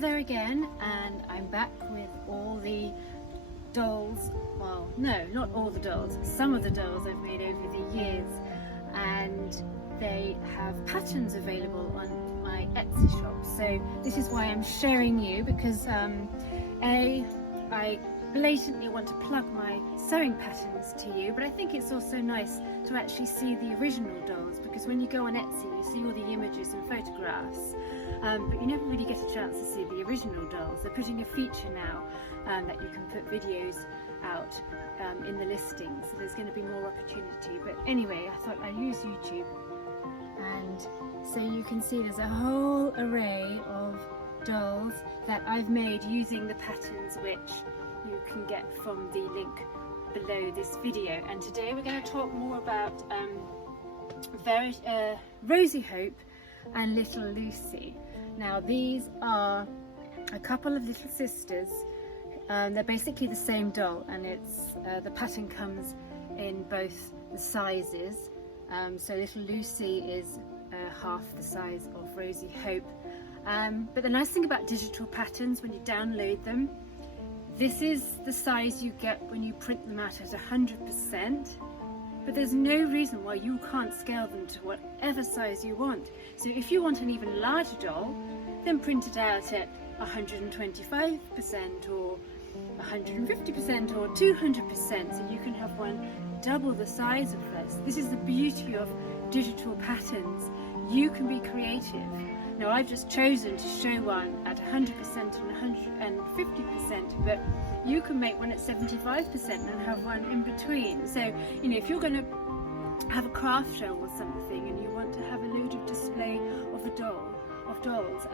there again, and I'm back with all the dolls. Well, no, not all the dolls, some of the dolls I've made over the years, and they have patterns available on my Etsy shop. So this is why I'm showing you, because I blatantly want to plug my sewing patterns to you, but I think it's also nice to actually see the original dolls, because when you go on Etsy you see all the images and photographs, but you never really get a chance to see the original dolls. They're putting a feature now that you can put videos out in the listing, so there's going to be more opportunity. But anyway, I thought I'd use YouTube, and so you can see there's a whole array of dolls that I've made using the patterns which you can get from the link below this video. And today we're going to talk more about Rosie Hope and Little Lucy. Now these are a couple of little sisters. They're basically the same doll, and it's the pattern comes in both the sizes. So Little Lucy is half the size of Rosie Hope. But the nice thing about digital patterns, when you download them, this is the size you get when you print them out at 100%, but there's no reason why you can't scale them to whatever size you want. So if you want an even larger doll, then print it out at 125% or 150% or 200%, so you can have one double the size of this. This is the beauty of digital patterns. You can be creative. Now I've just chosen to show one at 100% and 150%, but you can make one at 75% and have one in between. So, you know, if you're going to have a craft show or something and you want to have a load of display of dolls,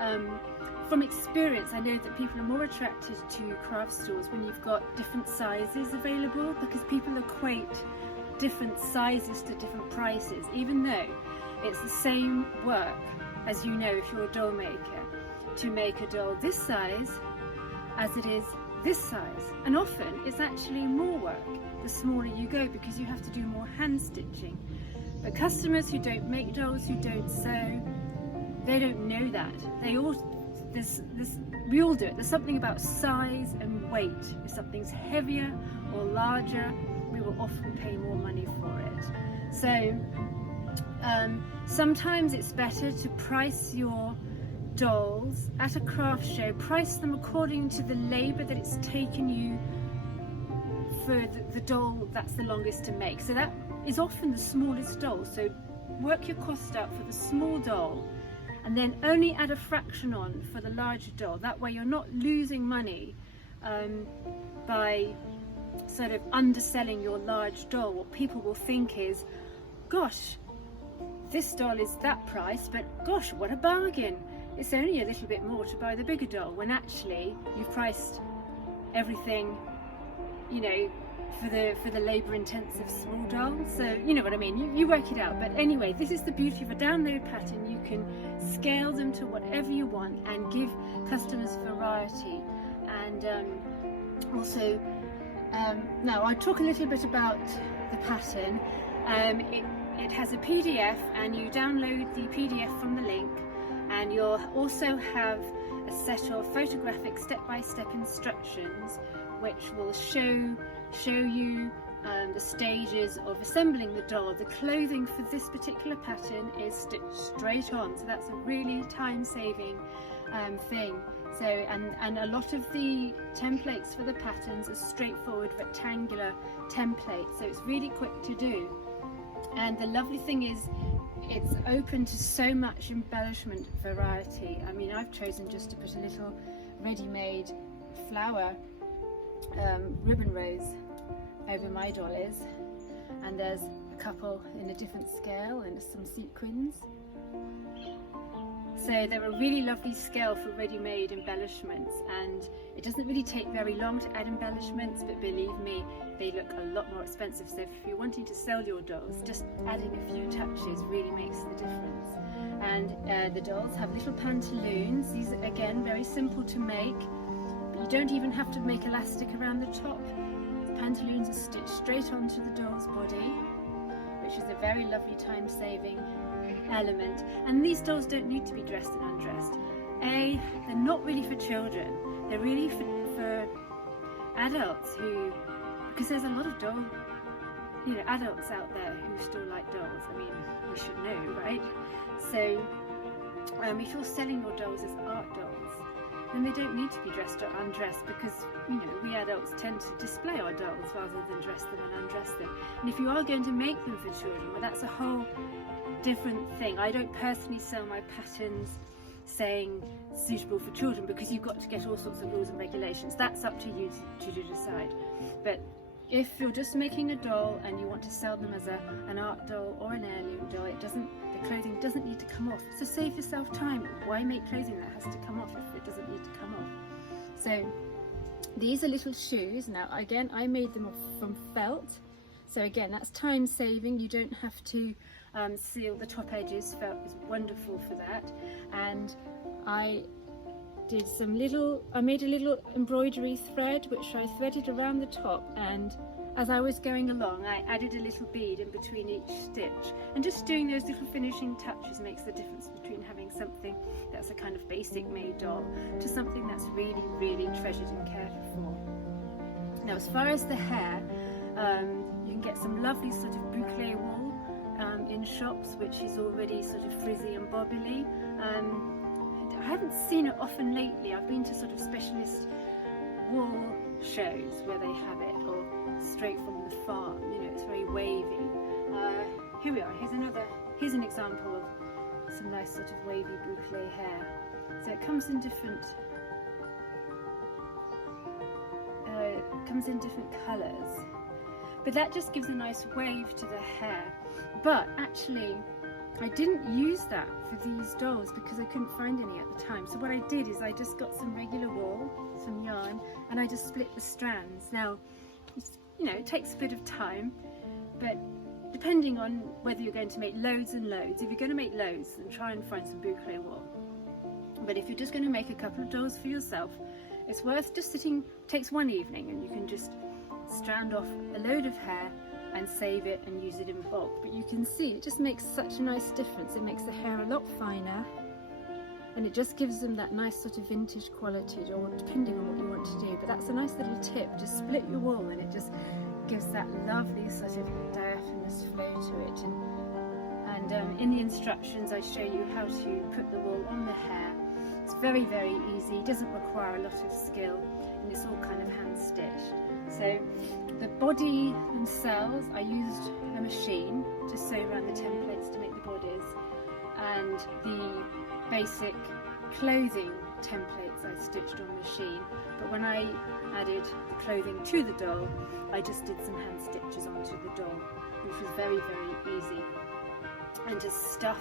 from experience I know that people are more attracted to craft stores when you've got different sizes available, because people equate different sizes to different prices, even though it's the same work, as you know, if you're a doll maker, to make a doll this size as it is this size. And often it's actually more work the smaller you go, because you have to do more hand stitching. But customers who don't make dolls, who don't sew, they don't know that. We all do it. There's something about size and weight. If something's heavier or larger, we will often pay more money for it. So sometimes it's better to price your dolls at a craft show, price them according to the labour that it's taken you for the doll that's the longest to make. So that is often the smallest doll, so work your cost out for the small doll and then only add a fraction on for the larger doll. That way you're not losing money by sort of underselling your large doll. What people will think is, gosh, this doll is that price, but gosh, what a bargain. It's only a little bit more to buy the bigger doll, when actually you've priced everything, you know, for the labour intensive small doll. So you know what I mean, you work it out. But anyway, this is the beauty of a download pattern. You can scale them to whatever you want and give customers variety. And also now I'll talk a little bit about the pattern. It has a PDF, and you download the PDF from the link, and you'll also have a set of photographic step-by-step instructions which will show you the stages of assembling the doll. The clothing for this particular pattern is stitched straight on, so that's a really time-saving thing. So and a lot of the templates for the patterns are straightforward rectangular templates, so it's really quick to do. And the lovely thing is, it's open to so much embellishment variety. I mean, I've chosen just to put a little ready-made flower ribbon rose over my dollies, and there's a couple in a different scale and some sequins. So they're a really lovely scale for ready-made embellishments, and it doesn't really take very long to add embellishments, but believe me, they look a lot more expensive. So if you're wanting to sell your dolls, just adding a few touches really makes the difference. And the dolls have little pantaloons. These are again very simple to make, but you don't even have to make elastic around the top. The pantaloons are stitched straight onto the doll's body, which is a very lovely time-saving element. And these dolls don't need to be dressed and undressed. they're not really for children, they're really for adults who, because there's a lot of adults out there who still like dolls. I mean, we should know, right? So if you're selling your dolls as art dolls, then they don't need to be dressed or undressed, because we adults tend to display our dolls rather than dress them and undress them. And if you are going to make them for children, well, that's a whole different thing. I don't personally sell my patterns saying suitable for children, because you've got to get all sorts of rules and regulations. That's up to you to decide. But if you're just making a doll and you want to sell them as an art doll or an heirloom doll, the clothing doesn't need to come off. So save yourself time. Why make clothing that has to come off if it doesn't need to come off? So these are little shoes. Now again, I made them from felt. So again, that's time saving. You don't have to seal the top edges. Felt is wonderful for that. And I made a little embroidery thread which I threaded around the top, and as I was going along I added a little bead in between each stitch, and just doing those little finishing touches makes the difference between having something that's a kind of basic made doll to something that's really, really treasured and cared for. Now as far as the hair, you can get some lovely sort of boucle wool in shops which is already sort of frizzy and bobbly. I haven't seen it often lately. I've been to sort of specialist wool shows where they have it, or straight from the farm. It's very wavy. Here we are. Here's an example of some nice sort of wavy boucle hair. So it comes in different colours, but that just gives a nice wave to the hair. But actually, I didn't use that for these dolls because I couldn't find any at the time. So what I did is I just got some regular wool, some yarn, and I just split the strands. Now, it takes a bit of time, but depending on whether you're going to make loads and loads, if you're going to make loads, then try and find some boucle wool. But if you're just going to make a couple of dolls for yourself, it's worth just takes one evening, and you can just strand off a load of hair and save it and use it in bulk. But you can see it just makes such a nice difference. It makes the hair a lot finer, and it just gives them that nice sort of vintage quality, or depending on what you want to do. But that's a nice little tip. Just split your wool and it just gives that lovely sort of diaphanous flow to it. And in the instructions I show you how to put the wool on the hair. It's very, very easy. It doesn't require a lot of skill, and it's all kind of hand stitched. So the body themselves, I used a machine to sew around the templates to make the bodies, and the basic clothing templates I stitched on machine. But when I added the clothing to the doll, I just did some hand stitches onto the doll, which was very, very easy. And just stuff,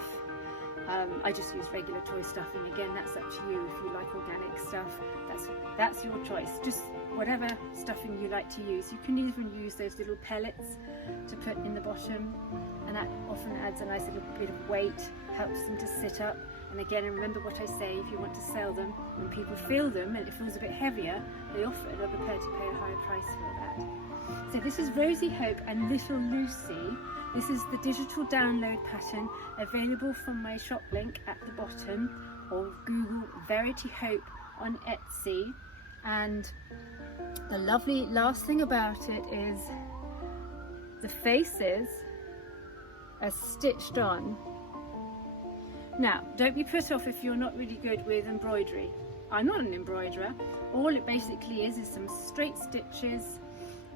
I just use regular toy stuffing. Again, that's up to you. If you like organic stuff, that's your choice. Just whatever stuffing you like to use. You can even use those little pellets to put in the bottom, and that often adds a nice little bit of weight, helps them to sit up. And again, remember what I say, if you want to sell them, when people feel them and it feels a bit heavier, they often are prepared to pay a higher price for that. So this is Rosie Hope and Little Lucy. This is the digital download pattern, available from my shop link at the bottom, or Google Verity Hope on Etsy. And the lovely last thing about it is the faces are stitched on. Now, don't be put off if you're not really good with embroidery. I'm not an embroiderer. All it basically is some straight stitches,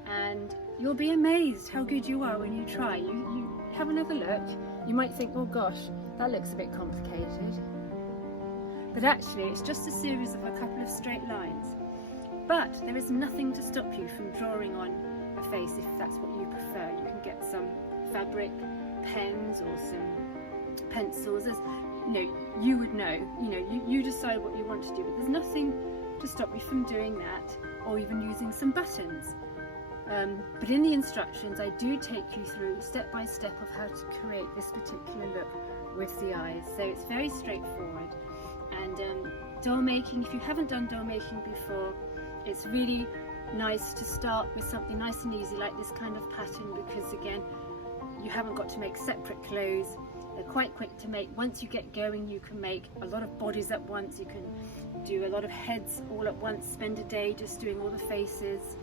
and you'll be amazed how good you are when you try. You have another look. You might think, oh gosh, that looks a bit complicated. But actually, it's just a series of a couple of straight lines. But there is nothing to stop you from drawing on a face if that's what you prefer. You can get some fabric pens or some pencils. You would know. You decide what you want to do. But there's nothing to stop you from doing that, or even using some buttons. But in the instructions, I do take you through step by step of how to create this particular look with the eyes. So it's very straightforward. And doll making, if you haven't done doll making before, it's really nice to start with something nice and easy like this kind of pattern, because again, you haven't got to make separate clothes. They're quite quick to make. Once you get going, you can make a lot of bodies at once. You can do a lot of heads all at once, spend a day just doing all the faces,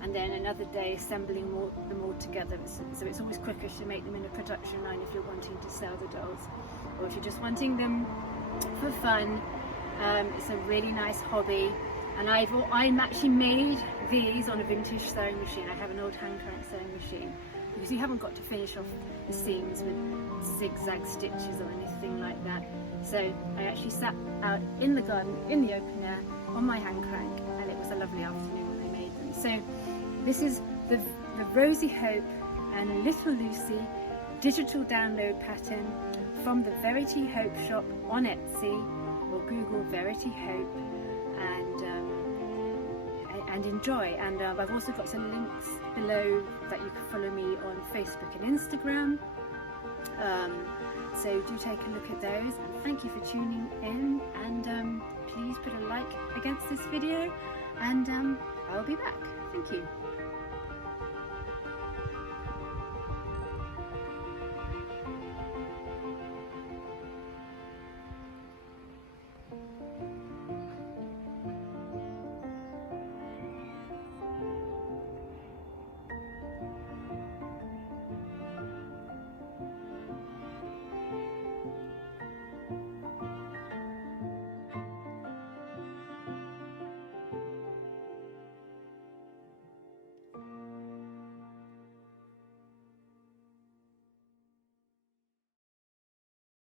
and then another day assembling them all together. So it's always quicker to make them in a production line if you're wanting to sell the dolls, or if you're just wanting them for fun. It's a really nice hobby, and I'm actually made these on a vintage sewing machine. I have an old hand crank sewing machine, because you haven't got to finish off the seams with zigzag stitches or anything like that. So I actually sat out in the garden in the open air on my hand crank, and it was a lovely afternoon when I made them. So this is the Rosie Hope and Little Lucy digital download pattern from the Verity Hope shop on Etsy, or Google Verity Hope, and enjoy. And I've also got some links below that you can follow me on Facebook and Instagram. So do take a look at those, and thank you for tuning in, and please put a like against this video, and I'll be back. Thank you.